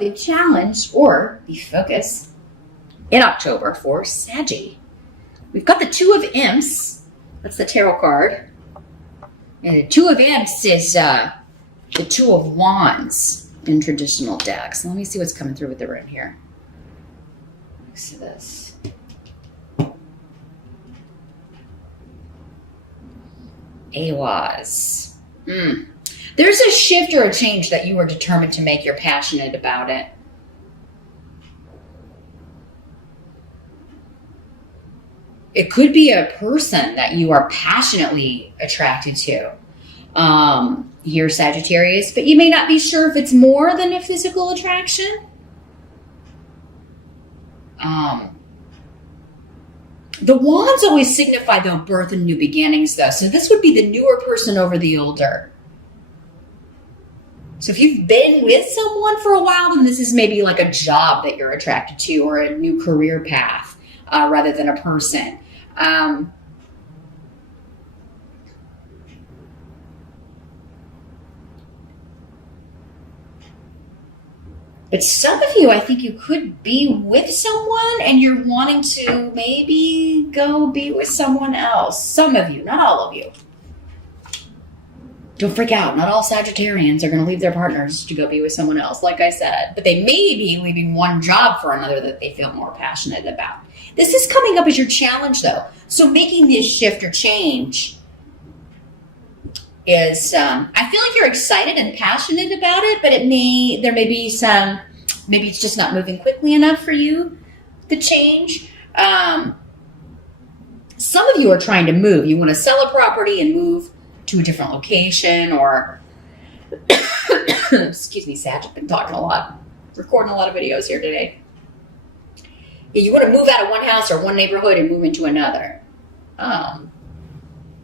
the challenge or the focus in October for Saggy. We've got the Two of Imps. That's the tarot card. And the Two of Imps is the Two of Wands in traditional decks. Let me see what's coming through with the room here. Let's see this. Awaz. There's a shift or a change that you are determined to make. You're passionate about it. It could be a person that you are passionately attracted to. Here, Sagittarius, but you may not be sure if it's more than a physical attraction. The wands always signify, though, birth and new beginnings, though. So this would be the newer person over the older. So if you've been with someone for a while, then this is maybe like a job that you're attracted to or a new career path rather than a person. But some of you, I think you could be with someone and you're wanting to maybe go be with someone else. Some of you, not all of you. Don't freak out. Not all Sagittarians are going to leave their partners to go be with someone else, like I said. But they may be leaving one job for another that they feel more passionate about. This is coming up as your challenge, though. So making this shift or change is, I feel like you're excited and passionate about it, but there may be some, maybe it's just not moving quickly enough for you, the change. Some of you are trying to move. You want to sell a property and move to a different location, or excuse me, Sag, I've been talking a lot, recording a lot of videos here today. Yeah, you want to move out of one house or one neighborhood and move into another.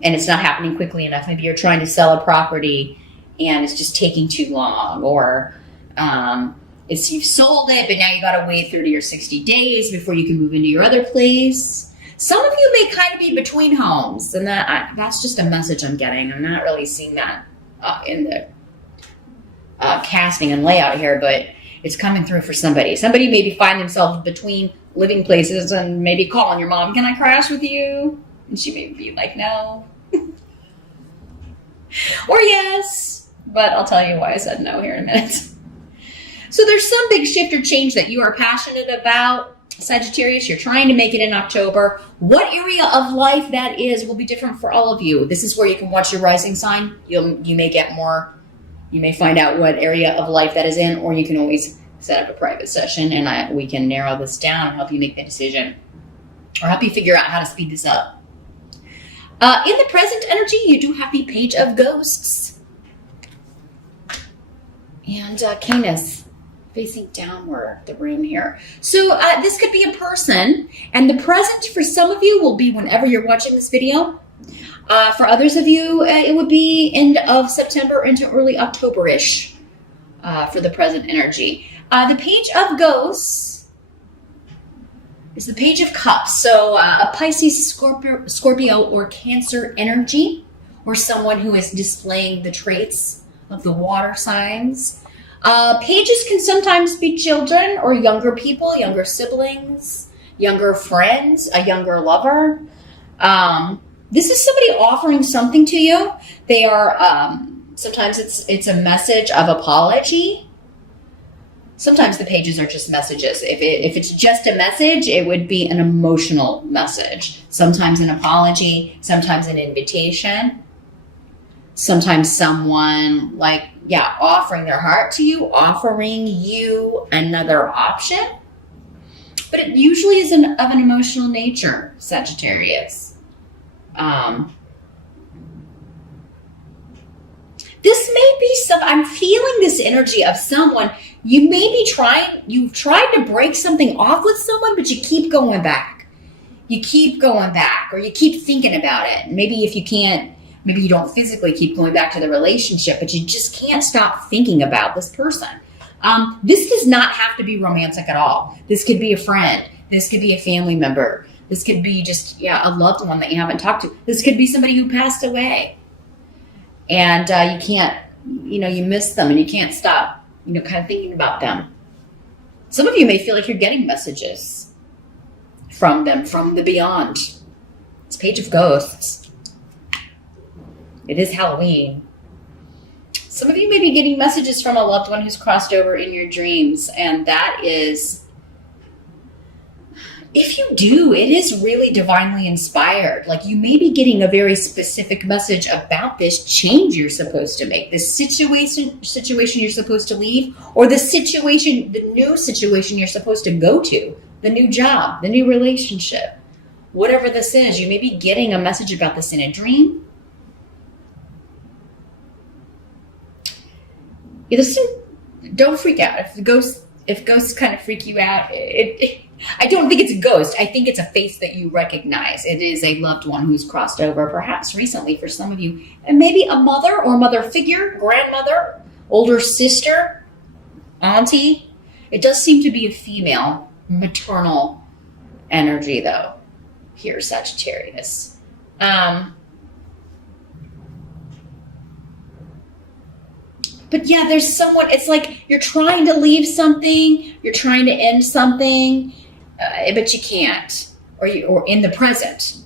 And it's not happening quickly enough. Maybe you're trying to sell a property and it's just taking too long, or you've sold it, but now you got to wait 30 or 60 days before you can move into your other place. Some of you may kind of be between homes, and that's just a message I'm getting. I'm not really seeing that in the casting and layout here, but it's coming through for somebody. Somebody maybe find themselves between living places and maybe calling your mom, "Can I crash with you?" And she may be like, "No." Or yes, but I'll tell you why I said no here in a minute. So there's some big shift or change that you are passionate about. Sagittarius, you're trying to make it in October. What area of life that is will be different for all of you. This is where you can watch your rising sign. You may get more, you may find out what area of life that is in, or you can always set up a private session and we can narrow this down and help you make the decision or help you figure out how to speed this up. In the present energy, you do have the Page of Ghosts and Canis facing downward the room here. So this could be a person, and the present for some of you will be whenever you're watching this video. For others of you, it would be end of September into early October-ish for the present energy. The Page of Ghosts is the Page of Cups. So a Pisces, Scorpio, or Cancer energy, or someone who is displaying the traits of the water signs. Pages can sometimes be children or younger people, younger siblings, younger friends, a younger lover. This is somebody offering something to you. They are, sometimes it's a message of apology. Sometimes the pages are just messages. If it's just a message, it would be an emotional message. Sometimes an apology, sometimes an invitation. Sometimes someone offering their heart to you, offering you another option. But it usually is of an emotional nature, Sagittarius. This may be I'm feeling this energy of someone, you've tried to break something off with someone, but you keep going back. You keep going back, or you keep thinking about it. Maybe if you can't, maybe you don't physically keep going back to the relationship, but you just can't stop thinking about this person. This does not have to be romantic at all. This could be a friend. This could be a family member. This could be just, a loved one that you haven't talked to. This could be somebody who passed away. And you can't, you miss them and you can't stop, kind of thinking about them. Some of you may feel like you're getting messages from them, from the beyond. It's Page of Ghosts. It is Halloween. Some of you may be getting messages from a loved one who's crossed over in your dreams, and that is, if you do, it is really divinely inspired. Like, you may be getting a very specific message about this change you're supposed to make, this situation you're supposed to leave, or the new situation you're supposed to go to, the new job, the new relationship. Whatever this is, you may be getting a message about this in a dream. Don't freak out. If ghosts kind of freak you out, I don't think it's a ghost. I think it's a face that you recognize. It is a loved one who's crossed over, perhaps recently for some of you. And maybe a mother or mother figure, grandmother, older sister, auntie. It does seem to be a female, maternal energy, though, here, Sagittarius. But yeah, there's someone, it's like you're trying to leave something, you're trying to end something, but you can't, or in the present.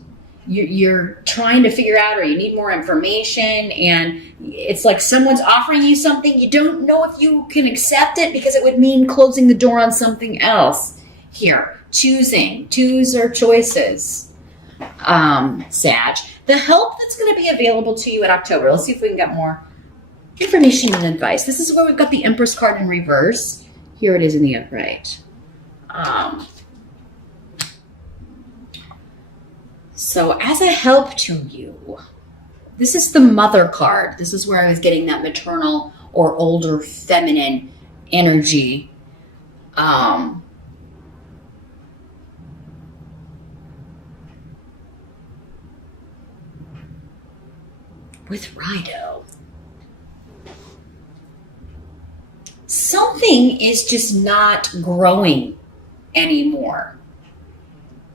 You're trying to figure out, or you need more information, and it's like someone's offering you something. You don't know if you can accept it because it would mean closing the door on something else. Here, twos or choices, Sag. The help that's going to be available to you in October. Let's see if we can get more information and advice. This is where we've got the Empress card in reverse. Here it is in the upright. So as a help to you, this is the Mother card. This is where I was getting that maternal or older feminine energy. With Rido. Something is just not growing anymore.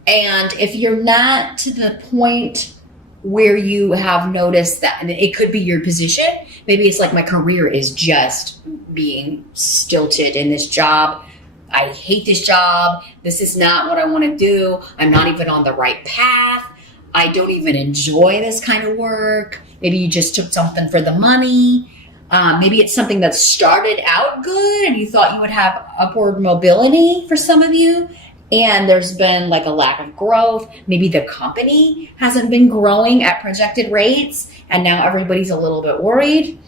And if you're not to the point where you have noticed that, and it could be your position, maybe it's like, my career is just being stilted in this job. I hate this job. This is not what I want to do. I'm not even on the right path. I don't even enjoy this kind of work. Maybe you just took something for the money. Maybe it's something that started out good and you thought you would have upward mobility for some of you, and there's been like a lack of growth. Maybe the company hasn't been growing at projected rates, and now everybody's a little bit worried.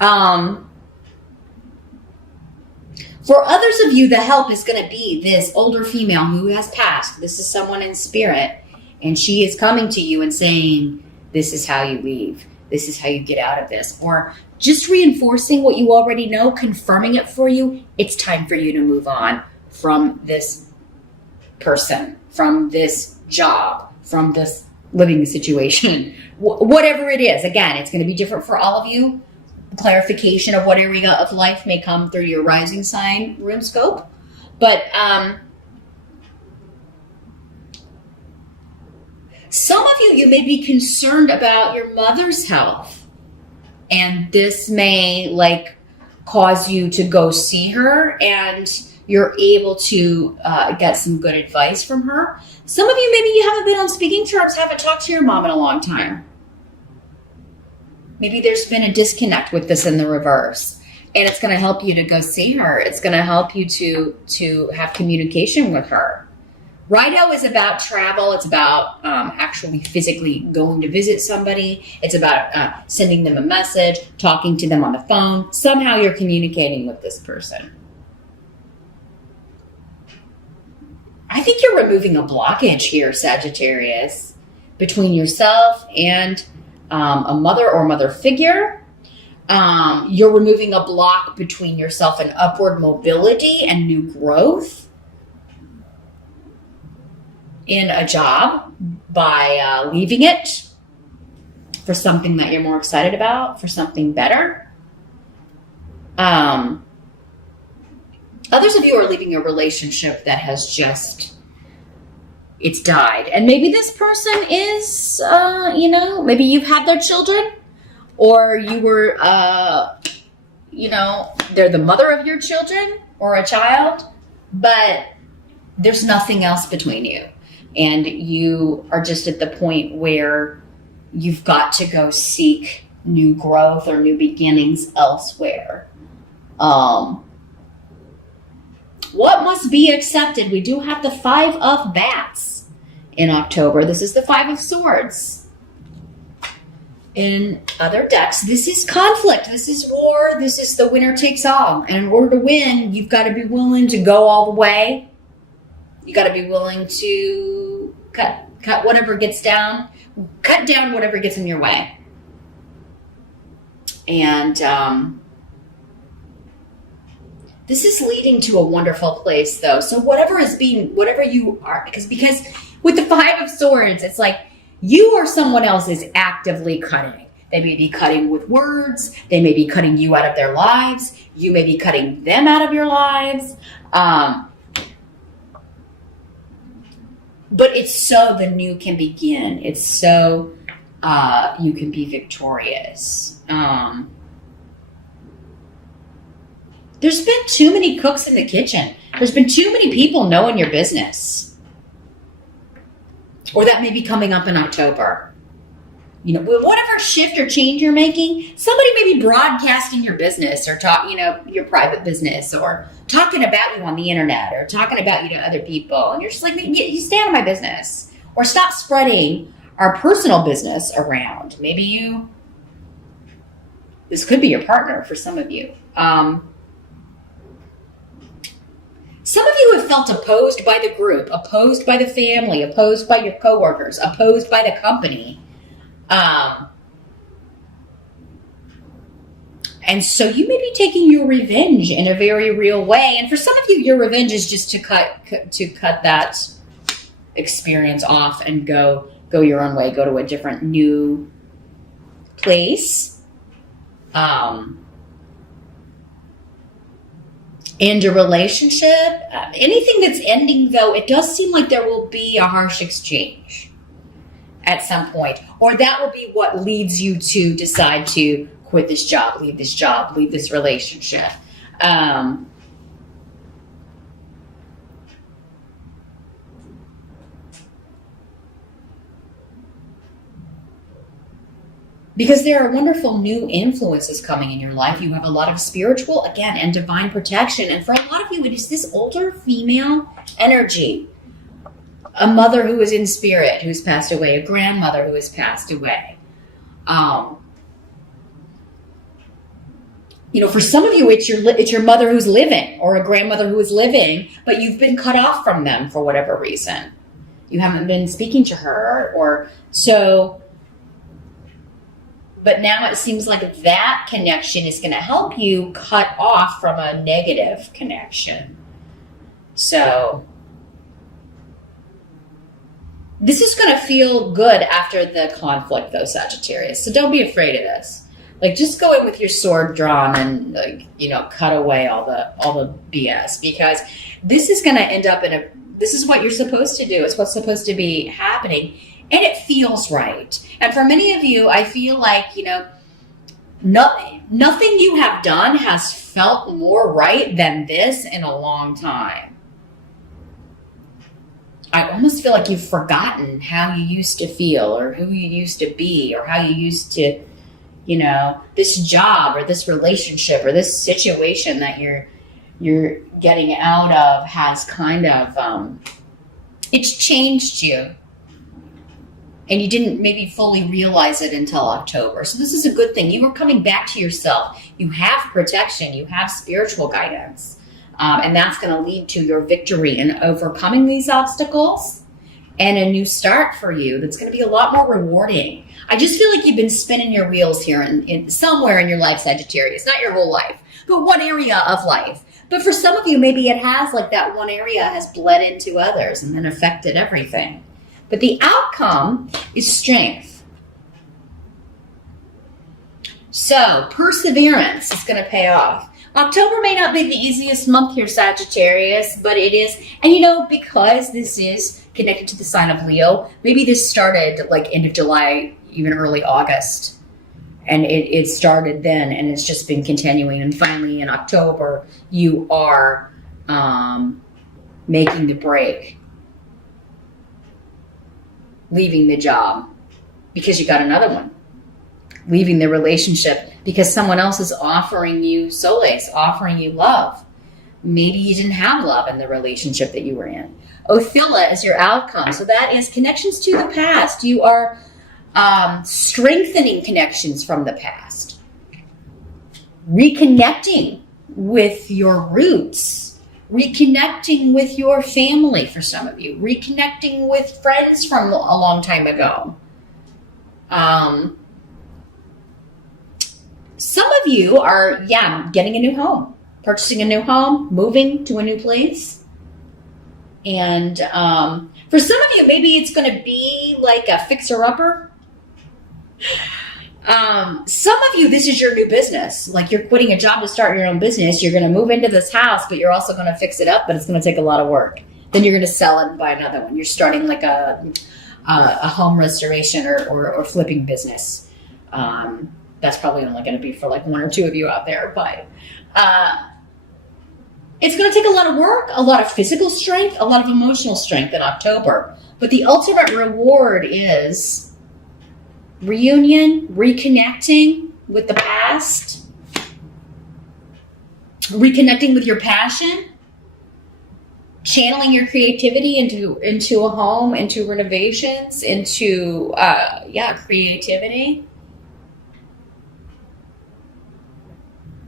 For others of you, the help is going to be this older female who has passed. This is someone in spirit, and she is coming to you and saying, this is how you leave. This is how you get out of this. Or just reinforcing what you already know, confirming it for you. It's time for you to move on from this person, from this job, from this living situation, whatever it is. Again, it's going to be different for all of you. Clarification of what area of life may come through your rising sign room scope. But some of you may be concerned about your mother's health. And this may cause you to go see her, and you're able to get some good advice from her. Some of you, maybe you haven't been on speaking terms, haven't talked to your mom in a long time. Maybe there's been a disconnect with this in the reverse, and it's going to help you to go see her. It's going to help you to have communication with her. Rido is about travel. It's about actually physically going to visit somebody. It's about sending them a message, talking to them on the phone. Somehow you're communicating with this person. I think you're removing a blockage here, Sagittarius, between yourself and a mother or mother figure. You're removing a block between yourself and upward mobility and new growth in a job by leaving it for something that you're more excited about, for something better. Others of you are leaving a relationship that has just, it's died. And maybe this person is, maybe you've had their children, or you were, they're the mother of your children or a child. but there's nothing else between you. And you are just at the point where you've got to go seek new growth or new beginnings elsewhere. What must be accepted? We do have the 5 of Bats in October. This is the 5 of Swords. In other decks, this is conflict. This is war. This is the winner takes all. And in order to win, you've got to be willing to go all the way. You got to be willing to cut whatever gets down. Cut down whatever gets in your way. And this is leading to a wonderful place, though. So whatever you are, because with the 5 of Swords, it's like you or someone else is actively cutting. They may be cutting with words. They may be cutting you out of their lives. You may be cutting them out of your lives. But it's so the new can begin. It's so you can be victorious. There's been too many cooks in the kitchen. There's been too many people knowing your business. Or that may be coming up in October. Whatever shift or change you're making, somebody may be broadcasting your business or your private business, or talking about you on the internet, or talking about you to other people. And you're just like, you stay out of my business. Or stop spreading our personal business around. This could be your partner for some of you. Some of you have felt opposed by the group, opposed by the family, opposed by your coworkers, opposed by the company. And so you may be taking your revenge in a very real way. And for some of you, your revenge is just to cut that experience off and go your own way, go to a different new place. End a relationship. Anything that's ending, though, it does seem like there will be a harsh exchange at some point. Or that will be what leads you to decide to quit this job, leave this relationship. Because there are wonderful new influences coming in your life. You have a lot of spiritual, again, and divine protection. And for a lot of you, it is this older female energy. A mother who is in spirit, who's passed away. A grandmother who has passed away. For some of you, it's your mother who's living, or a grandmother who is living, but you've been cut off from them for whatever reason. You haven't been speaking to her, or so... But now it seems like that connection is going to help you cut off from a negative connection. So this is going to feel good after the conflict, though, Sagittarius. So don't be afraid of this. Just go in with your sword drawn and cut away all the BS, because this is going to end up this is what you're supposed to do. It's what's supposed to be happening. And it feels right. And for many of you, I feel like, nothing you have done has felt more right than this in a long time. I almost feel like you've forgotten how you used to feel, or who you used to be, or how you used to, this job or this relationship or this situation that you're getting out of has kind of, it's changed you. And you didn't maybe fully realize it until October. So this is a good thing. You are coming back to yourself. You have protection. You have spiritual guidance. And that's going to lead to your victory in overcoming these obstacles and a new start for you that's going to be a lot more rewarding. I just feel like you've been spinning your wheels here in somewhere in your life, Sagittarius. Not your whole life, but one area of life. But for some of you, maybe it has, that one area has bled into others and then affected everything. But the outcome is strength. So perseverance is going to pay off. October may not be the easiest month here, Sagittarius, but it is. And because this is connected to the sign of Leo, maybe this started end of July, even early August. And it started then, and it's just been continuing. And finally in October, you are making the break, leaving the job because you got another one, leaving the relationship because someone else is offering you solace, offering you love. Maybe you didn't have love in the relationship that you were in. Othila is your outcome. So that is connections to the past. You are strengthening connections from the past, reconnecting with your roots, reconnecting with your family for some of you, reconnecting with friends from a long time ago. Some of you are, getting a new home, purchasing a new home, moving to a new place. And for some of you, maybe it's going to be like a fixer-upper. Some of you, this is your new business. Like you're quitting a job to start your own business. You're going to move into this house, but you're also going to fix it up, but it's going to take a lot of work. Then you're going to sell it and buy another one. You're starting like a home restoration or flipping business. That's probably only going to be for like one or two of you out there, but it's going to take a lot of work, a lot of physical strength, a lot of emotional strength in October. But the ultimate reward is reunion, reconnecting with the past, reconnecting with your passion, channeling your creativity into a home, into renovations, into creativity,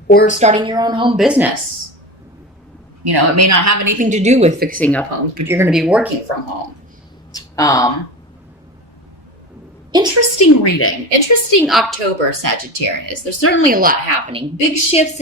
or starting your own home business. You know, it may not have anything to do with fixing up homes, but you're going to be working from home. Interesting reading. Interesting October, Sagittarius. There's certainly a lot happening. Big shifts